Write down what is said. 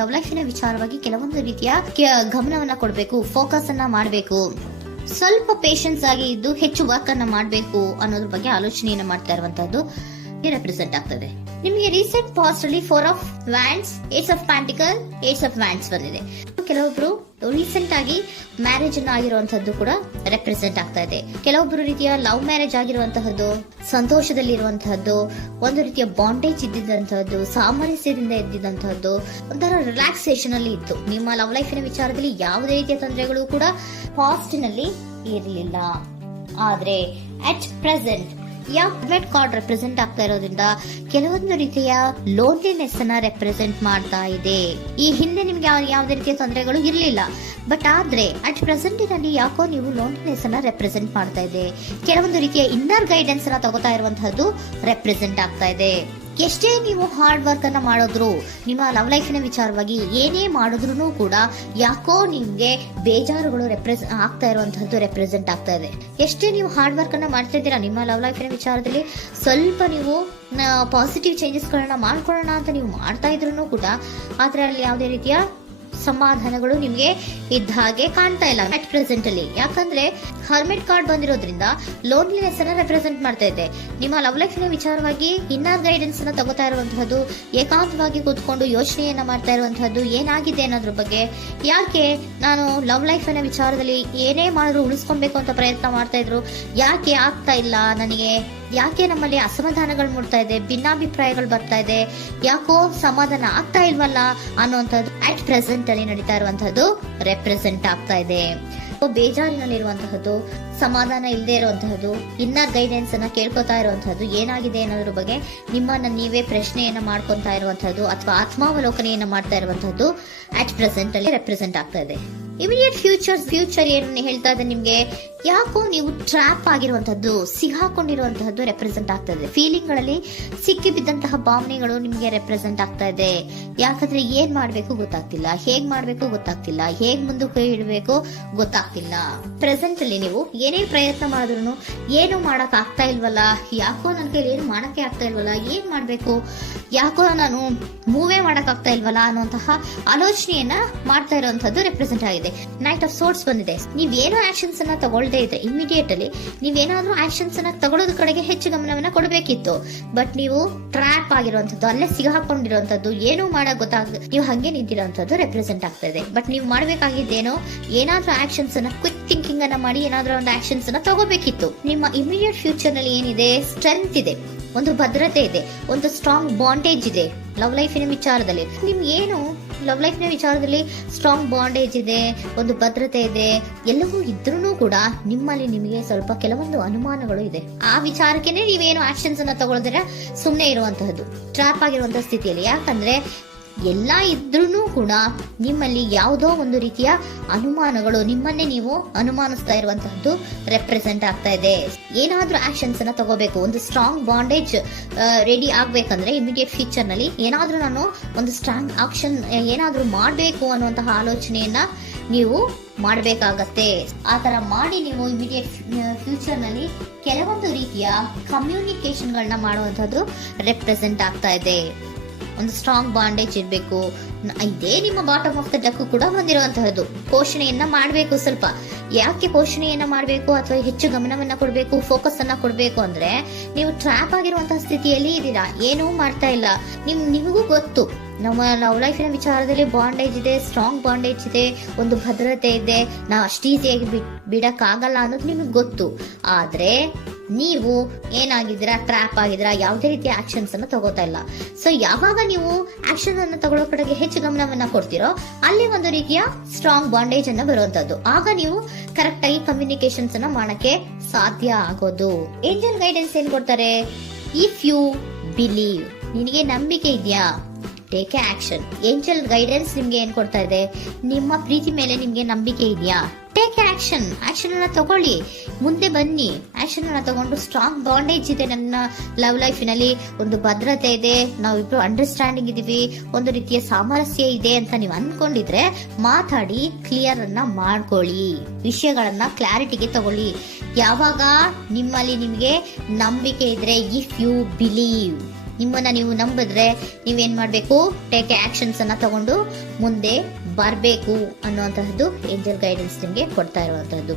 Love ಲೈಫಿನ ವಿಚಾರವಾಗಿ ಕೆಲವೊಂದು ರೀತಿಯ ಗಮನವನ್ನ ಕೊಡಬೇಕು, ಫೋಕಸ್ ಅನ್ನ ಮಾಡಬೇಕು, ಸ್ವಲ್ಪ ಪೇಷನ್ಸ್ ಆಗಿ ಇದ್ದು ಹೆಚ್ಚು ವರ್ಕ್ ಅನ್ನ ಮಾಡಬೇಕು ಅನ್ನೋದ್ರ ಬಗ್ಗೆ ಆಲೋಚನೆಯನ್ನ ಮಾಡ್ತಾ ಇರುವಂತದ್ದು ರೆಪ್ರೆಸೆಂಟ್ ಆಗ್ತದೆ. ನಿಮಗೆ ರೀಸೆಂಟ್ ಪಾಸ್ಟ್ ಅಲ್ಲಿ 4 of wands, ace of pentacle, ace of wands ಬಂದಿದೆ. ಕೆಲವೊಬ್ರು ರೀಸೆಂಟ್ ಆಗಿ ಮ್ಯಾರೇಜ್ ಅನ್ನ ಆಗಿರುವಂತದ್ದು ಕೂಡ ರೆಪ್ರೆಸೆಂಟ್ ಆಗ್ತಾ ಇದೆ. ಕೆಲವೊಬ್ರು ರೀತಿಯ ಲವ್ ಮ್ಯಾರೇಜ್ ಆಗಿರುವಂತಹದ್ದು, ಸಂತೋಷದಲ್ಲಿರುವಂತಹದ್ದು, ಒಂದು ರೀತಿಯ ಬಾಂಡೇಜ್ ಇದ್ದಿದ್ದಂತಹದ್ದು, ಸಾಮರಸ್ಯದಿಂದ ಇದ್ದಿದ್ದಂತಹದ್ದು, ಒಂಥರ ರಿಲ್ಯಾಕ್ಸೇಷನ್ ಅಲ್ಲಿ ಇತ್ತು. ನಿಮ್ಮ ಲವ್ ಲೈಫಿನ ವಿಚಾರದಲ್ಲಿ ಯಾವುದೇ ರೀತಿಯ ತೊಂದರೆಗಳು ಕೂಡ ಪಾಸ್ಟ್ ನಲ್ಲಿ ಇರಲಿಲ್ಲ. ಆದ್ರೆ ಅಟ್ ಪ್ರೆಸೆಂಟ್ ಯಾವ್ದು ಕಾರ್ಡ್ ರೆಪ್ರೆಸೆಂಟ್ ಆಗ್ತಾ ಇರೋದ್ರಿಂದ ಕೆಲವೊಂದು ರೀತಿಯ ಲೋನ್ಲಿನೆಸ್ ಅನ್ನ ರೆಪ್ರೆಸೆಂಟ್ ಮಾಡ್ತಾ ಇದೆ. ಈ ಹಿಂದೆ ನಿಮ್ಗೆ ಯಾವುದೇ ರೀತಿಯ ತೊಂದರೆಗಳು ಇರಲಿಲ್ಲ, ಬಟ್ ಆದ್ರೆ ಅಟ್ ಪ್ರೆಸೆಂಟ್ ನಲ್ಲಿ ಯಾಕೋ ನೀವು ಲೋನ್ಲಿನೆಸ್ ಅನ್ನ ರೆಪ್ರೆಸೆಂಟ್ ಮಾಡ್ತಾ ಇದೆ. ಕೆಲವೊಂದು ರೀತಿಯ ಇನ್ನರ್ ಗೈಡೆನ್ಸ್ ಅನ್ನ ತಗೋತಾ ಇರುವಂತಹದ್ದು ರೆಪ್ರೆಸೆಂಟ್ ಆಗ್ತಾ ಇದೆ. ಎಷ್ಟೇ ನೀವು ಹಾರ್ಡ್ ವರ್ಕ್ ಅನ್ನ ಮಾಡಿದ್ರು, ನಿಮ್ಮ ಲವ್ ಲೈಫಿನ ವಿಚಾರವಾಗಿ ಏನೇ ಮಾಡಿದ್ರು ಕೂಡ ಯಾಕೋ ನಿಮ್ಗೆ ಬೇಜಾರುಗಳು ಆಗ್ತಾ ಇರುವಂತಹದ್ದು ರೆಪ್ರೆಸೆಂಟ್ ಆಗ್ತಾ ಇದೆ. ಎಷ್ಟೇ ನೀವು ಹಾರ್ಡ್ ವರ್ಕ್ ಅನ್ನ ಮಾಡ್ತಾ ಇದ್ದೀರಾ ನಿಮ್ಮ ಲವ್ ಲೈಫಿನ ವಿಚಾರದಲ್ಲಿ, ಸ್ವಲ್ಪ ನೀವು ಪಾಸಿಟಿವ್ ಚೇಂಜಸ್ ಗಳನ್ನ ಮಾಡ್ಕೊಳ್ಳೋಣ ಅಂತ ನೀವು ಮಾಡ್ತಾ ಇದ್ರು ಕೂಡ ಅದರಲ್ಲಿ ಯಾವುದೇ ರೀತಿಯ ಸಮಾಧಾನಗಳು ನಿಮ್ಗೆ ಇದ್ದ ಹಾಗೆ ಕಾಣ್ತಾ ಇಲ್ಲ ಅಟ್ ಪ್ರೆಸೆಂಟ್ ಅಲ್ಲಿ. ಯಾಕಂದ್ರೆ ಹರ್ಮಿಟ್ ಕಾರ್ಡ್ ಬಂದಿರೋದ್ರಿಂದ ಲೋನ್ಲಿನೆಸ್ ಅನ್ನ ರೆಪ್ರೆಸೆಂಟ್ ಮಾಡ್ತಾ ಇದೆ. ನಿಮ್ಮ ಲವ್ ಲೈಫಿನ ವಿಚಾರವಾಗಿ ಇನ್ನರ್ ಗೈಡೆನ್ಸ್ ಅನ್ನ ತಗೋತಾ ಇರುವಂತಹದ್ದು, ಏಕಾಂತವಾಗಿ ಕೂತ್ಕೊಂಡು ಯೋಚನೆಯನ್ನ ಮಾಡ್ತಾ ಇರುವಂತಹದ್ದು, ಏನಾಗಿದೆ ಅನ್ನೋದ್ರ ಬಗ್ಗೆ, ಯಾಕೆ ನಾನು ಲವ್ ಲೈಫಿನ ವಿಚಾರದಲ್ಲಿ ಏನೇ ಮಾಡಿದ್ರು ಉಳಿಸ್ಕೊಬೇಕು ಅಂತ ಪ್ರಯತ್ನ ಮಾಡ್ತಾ ಇದ್ರು, ಯಾಕೆ ಆಗ್ತಾ ಇಲ್ಲ ನನಗೆ, ಯಾಕೆ ನಮ್ಮಲ್ಲಿ ಅಸಮಾಧಾನಗಳು ಮೂಡ್ತಾ ಇದೆ, ಭಿನ್ನಾಭಿಪ್ರಾಯಗಳು ಬರ್ತಾ ಇದೆ, ಯಾಕೋ ಸಮಾಧಾನ ಆಗ್ತಾ ಇಲ್ವಲ್ಲ ಅನ್ನುವಂಥದ್ದು ಅಟ್ ಪ್ರೆಸೆಂಟ್ ಅಲ್ಲಿ ನಡೀತಾ ಇರುವಂತಹದ್ದು ರೆಪ್ರೆಸೆಂಟ್ ಆಗ್ತಾ ಇದೆ. ಬೇಜಾರಿನಲ್ಲಿರುವಂತಹದ್ದು, ಸಮಾಧಾನ ಇಲ್ಲದೆ ಇರುವಂತಹದ್ದು, ಇನ್ನರ್ ಗೈಡೆನ್ಸ್ ಅನ್ನ ಕೇಳ್ಕೊತಾ ಇರುವಂತಹದ್ದು, ಏನಾಗಿದೆ ಅನ್ನೋದ್ರ ಬಗ್ಗೆ ನಿಮ್ಮನ್ನ ನೀವೇ ಪ್ರಶ್ನೆಯನ್ನ ಮಾಡ್ಕೊತಾ ಇರುವಂತಹದ್ದು ಅಥವಾ ಆತ್ಮಾವಲೋಕನೆಯನ್ನ ಮಾಡ್ತಾ ಇರುವಂತಹದ್ದು ಅಟ್ ಪ್ರೆಸೆಂಟ್ ಅಲ್ಲಿ ರೆಪ್ರೆಸೆಂಟ್ ಆಗ್ತಾ ಇದೆ. ಇಮಿಡಿಯೇಟ್ ಫ್ಯೂಚರ್ ಏನು ಹೇಳ್ತಾ ಇದೆ ನಿಮ್ಗೆ, ಯಾಕೋ ನೀವು ಟ್ರ್ಯಾಪ್ ಆಗಿರುವಂತಹದ್ದು, ಸಿಗಾಕೊಂಡಿರುವಂತಹದ್ದು ರೆಪ್ರೆಸೆಂಟ್ ಆಗ್ತಾ ಇದೆ. ಫೀಲಿಂಗ್ ಗಳಲ್ಲಿ ಸಿಕ್ಕಿ ಬಿದ್ದಂತಹ ಭಾವನೆಗಳು ನಿಮ್ಗೆ ರೆಪ್ರೆಸೆಂಟ್ ಆಗ್ತಾ ಇದೆ. ಯಾಕಂದ್ರೆ ಏನ್ ಮಾಡ್ಬೇಕು ಗೊತ್ತಾಗ್ತಿಲ್ಲ, ಹೇಗ್ ಮಾಡ್ಬೇಕು ಗೊತ್ತಾಗ್ತಿಲ್ಲ, ಹೇಗ್ ಮುಂದಕ್ಕೆ ಇಡಬೇಕು ಗೊತ್ತಾಗ್ತಿಲ್ಲ. ಪ್ರೆಸೆಂಟ್ ಅಲ್ಲಿ ನೀವು ಏನೇ ಪ್ರಯತ್ನ ಮಾಡಿದ್ರು ಏನು ಮಾಡಕ್ ಆಗ್ತಾ ಇಲ್ವಲ್ಲ, ಯಾಕೋ ನನ್ ಕೈಲಿ ಏನು ಮಾಡಕ್ಕೆ ಆಗ್ತಾ ಇಲ್ವಲ್ಲ, ಏನ್ ಮಾಡ್ಬೇಕು, ಯಾಕೋ ನಾನು ಮೂವೇ ಮಾಡಕ್ ಆಗ್ತಾ ಇಲ್ವಲ್ಲ ಅನ್ನುವಂತಹ ಆಲೋಚನೆಯನ್ನ ಮಾಡ್ತಾ ಇರುವಂತದ್ದು ರೆಪ್ರೆಸೆಂಟ್ ಆಗಿದೆ. ನೈಟ್ ಆಫ್ ಸೋರ್ಟ್ಸ್ ಬಂದಿದೆ. ನೀವೇನೋ ಆಕ್ಷನ್ಸ್ ಅನ್ನ ತಗೊಳ್ಳದೇ ಇದ್ರೆ ಇಮಿಡಿಯೇಟ್ ಅಲ್ಲಿ ನೀವೇನಾದ್ರೂ ಆಕ್ಷನ್ಸ್ ಅನ್ನ ತಗೊಳ್ಳೋದ್ರ ಕಡೆಗೆ ಹೆಚ್ಚು ಗಮನವನ್ನ ಕೊಡಬೇಕಿತ್ತು. ಬಟ್ ನೀವು ಟ್ರ್ಯಾಪ್ ಆಗಿರುವಂತದ್ದು, ಅಲ್ಲೇ ಸಿಗಾಕೊಂಡಿರುವಂತದ್ದು, ಏನು ಮಾಡಕ್ ಗೊತ್ತಾಗ ನೀವು ಹಂಗೆ ನಿಂತಿರುವಂತದ್ದು ರೆಪ್ರೆಸೆಂಟ್ ಆಗ್ತಾ ಇದೆ. ಬಟ್ ನೀವು ಮಾಡ್ಬೇಕಾಗಿದ್ದೇನೋ ಏನಾದ್ರೂ ಆಕ್ಷನ್ಸ್ ಅನ್ನ ಕ್ವಿಕ್ ಥಿಂಕಿಂಗ್ ಅನ್ನ ಮಾಡಿ ಏನಾದ್ರೂ ಒಂದು ಆಕ್ಷನ್ಸ್ ಅನ್ನ ತಗೋಬೇಕಿತ್ತು. ನಿಮ್ಮ ಇಮಿಡಿಯೇಟ್ ಫ್ಯೂಚರ್ ನಲ್ಲಿ ಏನಿದೆ, ಸ್ಟ್ರೆಂತ್ ಇದೆ, ಒಂದು ಭದ್ರತೆ ಇದೆ, ಒಂದು ಸ್ಟ್ರಾಂಗ್ ಬಾಂಡೇಜ್ ಇದೆ. ಲವ್ ಲೈಫಿನ ವಿಚಾರದಲ್ಲಿ ನಿಮ್ಗೆ ಏನು ಲವ್ ಲೈಫಿನ ವಿಚಾರದಲ್ಲಿ ಸ್ಟ್ರಾಂಗ್ ಬಾಂಡೇಜ್ ಇದೆ, ಒಂದು ಭದ್ರತೆ ಇದೆ, ಎಲ್ಲವೂ ಇದ್ರೂ ಕೂಡ ನಿಮ್ಮಲ್ಲಿ ನಿಮಗೆ ಸ್ವಲ್ಪ ಕೆಲವೊಂದು ಅನುಮಾನಗಳು ಇದೆ. ಆ ವಿಚಾರಕ್ಕೆನೆ ನೀವೇನು ಆಕ್ಷನ್ಸ್ ಅನ್ನ ತಗೊಳ್ಳೋದ್ರೆ ಸುಮ್ಮನೆ ಇರುವಂತಹದ್ದು, ಟ್ರ್ಯಾಪ್ ಆಗಿರುವಂತಹ ಸ್ಥಿತಿಯಲ್ಲಿ. ಯಾಕಂದ್ರೆ ಎಲ್ಲ ಇದ್ರೂ ಕೂಡ ನಿಮ್ಮಲ್ಲಿ ಯಾವುದೋ ಒಂದು ರೀತಿಯ ಅನುಮಾನಗಳು, ನಿಮ್ಮನ್ನೇ ನೀವು ಅನುಮಾನಿಸ್ತಾ ಇರುವಂತಹದ್ದು ರೆಪ್ರೆಸೆಂಟ್ ಆಗ್ತಾ ಇದೆ. ಏನಾದ್ರೂ ಆಕ್ಷನ್ಸ್ ಅನ್ನ ತಗೋಬೇಕು, ಒಂದು ಸ್ಟ್ರಾಂಗ್ ಬಾಂಡೇಜ್ ರೆಡಿ ಆಗ್ಬೇಕಂದ್ರೆ ಇಮಿಡಿಯೇಟ್ ಫ್ಯೂಚರ್ ನಲ್ಲಿ ಏನಾದ್ರೂ ನಾನು ಒಂದು ಸ್ಟ್ರಾಂಗ್ ಆಕ್ಷನ್ ಏನಾದ್ರೂ ಮಾಡಬೇಕು ಅನ್ನುವಂತಹ ಆಲೋಚನೆಯನ್ನ ನೀವು ಮಾಡಬೇಕಾಗತ್ತೆ. ಆತರ ಮಾಡಿ ನೀವು ಇಮಿಡಿಯೇಟ್ ಫ್ಯೂಚರ್ ನಲ್ಲಿ ಕೆಲವೊಂದು ರೀತಿಯ ಕಮ್ಯುನಿಕೇಶನ್ ಗಳನ್ನ ಮಾಡುವಂತದ್ದು ರೆಪ್ರೆಸೆಂಟ್ ಆಗ್ತಾ ಇದೆ. ಒಂದು ಸ್ಟ್ರಾಂಗ್ ಬಾಂಡೇಜ್ ಇರಬೇಕು. ಇದೇ ನಿಮ್ಮ ಬಾಟಮ್ ಆಫ್ ದ ಡಕ್ ಕೂಡ ಹೊಂದಿರುವಂತಹದ್ದು. ಪೋಷಣೆಯನ್ನ ಮಾಡಬೇಕು. ಸ್ವಲ್ಪ ಯಾಕೆ ಪೋಷಣೆಯನ್ನ ಮಾಡಬೇಕು ಅಥವಾ ಹೆಚ್ಚು ಗಮನವನ್ನ ಕೊಡಬೇಕು, ಫೋಕಸ್ ಅನ್ನ ಕೊಡಬೇಕು ಅಂದ್ರೆ, ನೀವು ಟ್ರ್ಯಾಪ್ ಆಗಿರುವಂತಹ ಸ್ಥಿತಿಯಲ್ಲಿ ಇದ್ದೀರಾ, ಏನೂ ಮಾಡ್ತಾ ಇಲ್ಲ. ನಿಮಗೂ ಗೊತ್ತು ನಮ್ಮ ಲವ್ ಲೈಫಿನ ವಿಚಾರದಲ್ಲಿ ಬಾಂಡೇಜ್ ಇದೆ, ಸ್ಟ್ರಾಂಗ್ ಬಾಂಡೇಜ್ ಇದೆ, ಒಂದು ಭದ್ರತೆ ಇದೆ, ನಾವು ಅಷ್ಟು ಈಸಿಯಾಗಿ ಬಿಡಕ್ ಆಗಲ್ಲ ಅನ್ನೋದು ನಿಮಗೆ ಗೊತ್ತು. ಆದ್ರೆ ನೀವು ಏನಾಗಿದ್ದೀರಾ, ಟ್ರ್ಯಾಪ್ ಆಗಿದ್ದೀರಾ, ಯಾವುದೇ ರೀತಿಯ ಆಕ್ಷನ್ಸ್ ಅನ್ನ ತಗೋತಾ ಇಲ್ಲ. ಸೊ ಯಾವಾಗ ನೀವು ಆಕ್ಷನ್ ಅನ್ನು ತಗೊಳ್ಳೋ ಕಡೆಗೆ ಹೆಚ್ಚು ಗಮನವನ್ನ ಕೊಡ್ತೀರೋ ಅಲ್ಲಿ ಒಂದು ರೀತಿಯ ಸ್ಟ್ರಾಂಗ್ ಬಾಂಡೇಜ್ ಅನ್ನ ಬರುವಂತದ್ದು. ಆಗ ನೀವು ಕರೆಕ್ಟ್ ಆಗಿ ಕಮ್ಯುನಿಕೇಶನ್ಸ್ ಅನ್ನ ಮಾಡಕ್ಕೆ ಸಾಧ್ಯ ಆಗೋದು. ಏಂಜಲ್ ಗೈಡೆನ್ಸ್ ಏನ್ ಕೊಡ್ತಾರೆ, ಇಫ್ ಯು ಬಿಲೀವ್, ನಿನಗೆ ನಂಬಿಕೆ ಇದೆಯಾ, ಟೇಕ್ ಆಕ್ಷನ್. ಏಂಜಲ್ ಗೈಡೆನ್ಸ್ ನಿಮ್ಗೆ ಏನ್ ಕೊಡ್ತಾ ಇದೆ, ನಿಮ್ಮ ಪ್ರೀತಿ ಮೇಲೆ ನಿಮ್ಗೆ ನಂಬಿಕೆ ಇದೆಯಾ, ಟೇಕ್ ಆಕ್ಷನ್. ಆಕ್ಷನ್ ಅನ್ನ ತಗೊಳ್ಳಿ, ಮುಂದೆ ಬನ್ನಿ. ಆಕ್ಷನ್ ಅನ್ನ ತಗೊಂಡು ಸ್ಟ್ರಾಂಗ್ ಬಾಂಡೇಜ್ ಇದೆ ನನ್ನ ಲವ್ ಲೈಫಿನಲ್ಲಿ, ಒಂದು ಭದ್ರತೆ ಇದೆ, ನಾವಿಬ್ರು ಅಂಡರ್ಸ್ಟ್ಯಾಂಡಿಂಗ್ ಇದೀವಿ, ಒಂದು ರೀತಿಯ ಸಾಮರಸ್ಯ ಇದೆ ಅಂತ ನೀವು ಅನ್ಕೊಂಡಿದ್ರೆ ಮಾತಾಡಿ ಕ್ಲಿಯರ್ ಅನ್ನ ಮಾಡ್ಕೊಳ್ಳಿ, ವಿಷಯಗಳನ್ನ ಕ್ಲಾರಿಟಿಗೆ ತಗೊಳ್ಳಿ. ಯಾವಾಗ ನಿಮ್ಮಲ್ಲಿ ನಿಮ್ಗೆ ನಂಬಿಕೆ ಇದ್ರೆ, ಇಫ್ ಯು ಬಿಲೀವ್, ನಿಮ್ಮನ್ನ ನೀವು ನಂಬಿದ್ರೆ ನೀವೇನ್ ಮಾಡ್ಬೇಕು, ಟೇಕ್ ಆಕ್ಷನ್ಸ್ ಅನ್ನ ತಗೊಂಡು ಮುಂದೆ ಬರಬೇಕು ಅನ್ನುವಂತಹದ್ದು ಏಂಜಲ್ ಗೈಡೆನ್ಸ್ ನಿಮ್ಗೆ ಕೊಡ್ತಾ ಇರುವಂತಹದ್ದು.